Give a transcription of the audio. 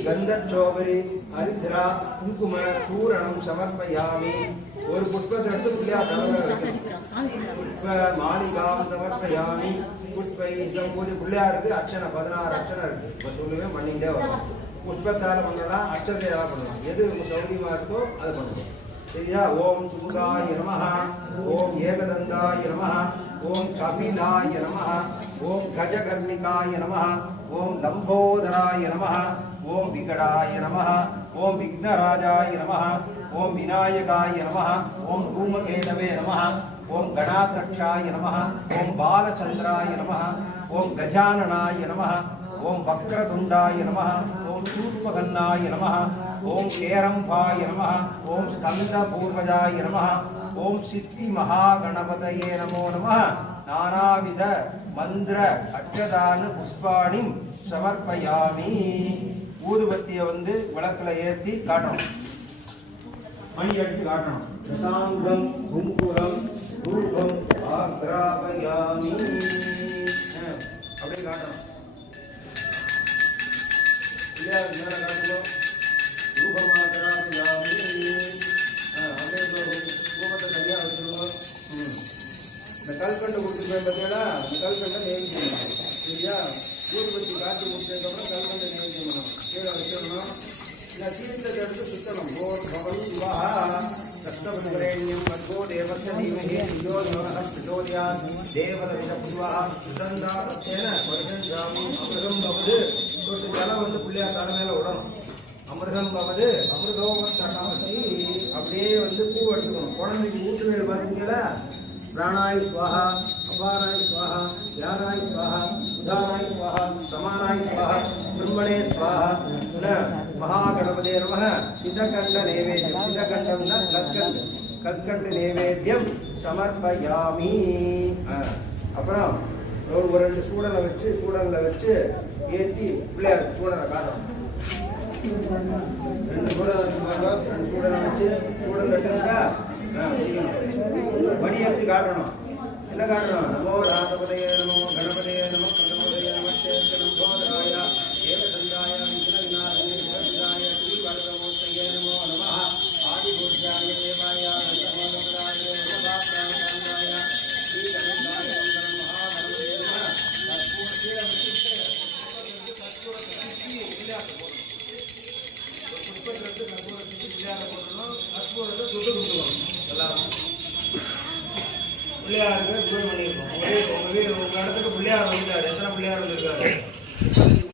गंधक्षोभरी हरिद्रा कुंकुम चूरणं समर्पयामि और पुष्पத்தை எடுத்து பிள்ளையார் மாலிகாம் சமர்ப்பயாமி புஷ்பை ஒரு பிள்ளையாருக்கு அர்ச்சனை 16 அர்ச்சனை இருக்கு இப்போ சொல்லுவேன் பண்ணிட்டே வரும் புஷ்பத்தால் பண்ணலாம் அர்ச்சனையால் பண்ணலாம் எது சௌரியமா இருக்கோ அதை பண்ணணும் சரியா ஓம் சூதாய நமஹ ஓம் ஏகதந்தாய நமஹ ஓம் கபிலாய நமஹ ஓம் கஜகர்ணிகாய நமஹ ஓம் லம்போதராய நமஹ ஓம் விகடாய நமஹ ஓம் விக்னராஜாய நமஹ ஓம் விநாயகாய நமஹ ஓம் धूमकेतवे நமஹ ஓம் கணாதக்ஷாய நமஹ ஓம் பாலச்சந்திராய நமஹ ஓம் கஜானனாய நமஹ ஓம் வக்ரதுண்டாய நமஹ ஓம் சூர்பகன்னாய நமஹ ஓம் கேரம்பாய நமஹ ஓம் ஸ்கந்தபூர்வஜாய நமஹ ஓம் சித்தி மகாகணபதயே நமோ நமஹ நானாவித மந்திர அட்சதான புஷ்பாணி சமர்ப்பயாமி ஊதுபத்தியை வந்து விளக்குல ஏற்றி காட்டணும் மணி அடிச்சு காட்டணும் சாங்கம் குங்குரம் ரூபம் ஆக்ராபயாமி அப்படியே காட்டணும் இந்த கல்கண்டு கொடுத்துருப்பேன் பார்த்தீங்களா இந்த கல்கண்டை நேர்த்தி சரியா ஊதுபத்தி காட்டி கொடுத்ததுக்கப்புறம் கல்கண்டை நேர்த்தி பண்ணணும் கீழே வச்சிடணும் இல்லை தீர்த்தத்தை எடுத்து சுத்தணும் ஓர் பவன் விவாஹ கஷ்டபுரேண்யம் மத்வோ தேவஸ்ய தீமஹி யோ யோனஹ பிரச்சோதயாத் தேவதவித புவாஹ சுதந்தா பச்சேன வருஷம் ஜாமி அமிர்தம் பவது ஒரு ஜலம் வந்து பிள்ளையார் தலைமையில விடணும் அமிர்தம் பவது அமிர்தோமத்தி அப்படியே வந்து பூ எடுத்துக்கணும் குழந்தைக்கு ஊட்டு வேலை பார்த்தீங்களா प्राणाय स्वाहा अपाराय स्वाहा ज्ञानाय स्वाहा उदानाय स्वाहा समानाय स्वाहा ब्रह्मणे स्वाहा महागणपते नमः चिदकंड नैवेद्यम चिदकंडम न कत्कंड नैवेद्यम समर्पयामि அப்புறம் ஒரு ரெண்டு சூடலை வச்சு ஏற்றி பிள்ளையார் சூடலை காட்டணும் ரெண்டு சூடலை வச்சு சூடல் வச்சுருக்கா மணி எடுத்து காட்டணும் என்ன காட்டணும் நமோ ராசபதையே நமோ கணபதையே நமோ கணபதையே நமோ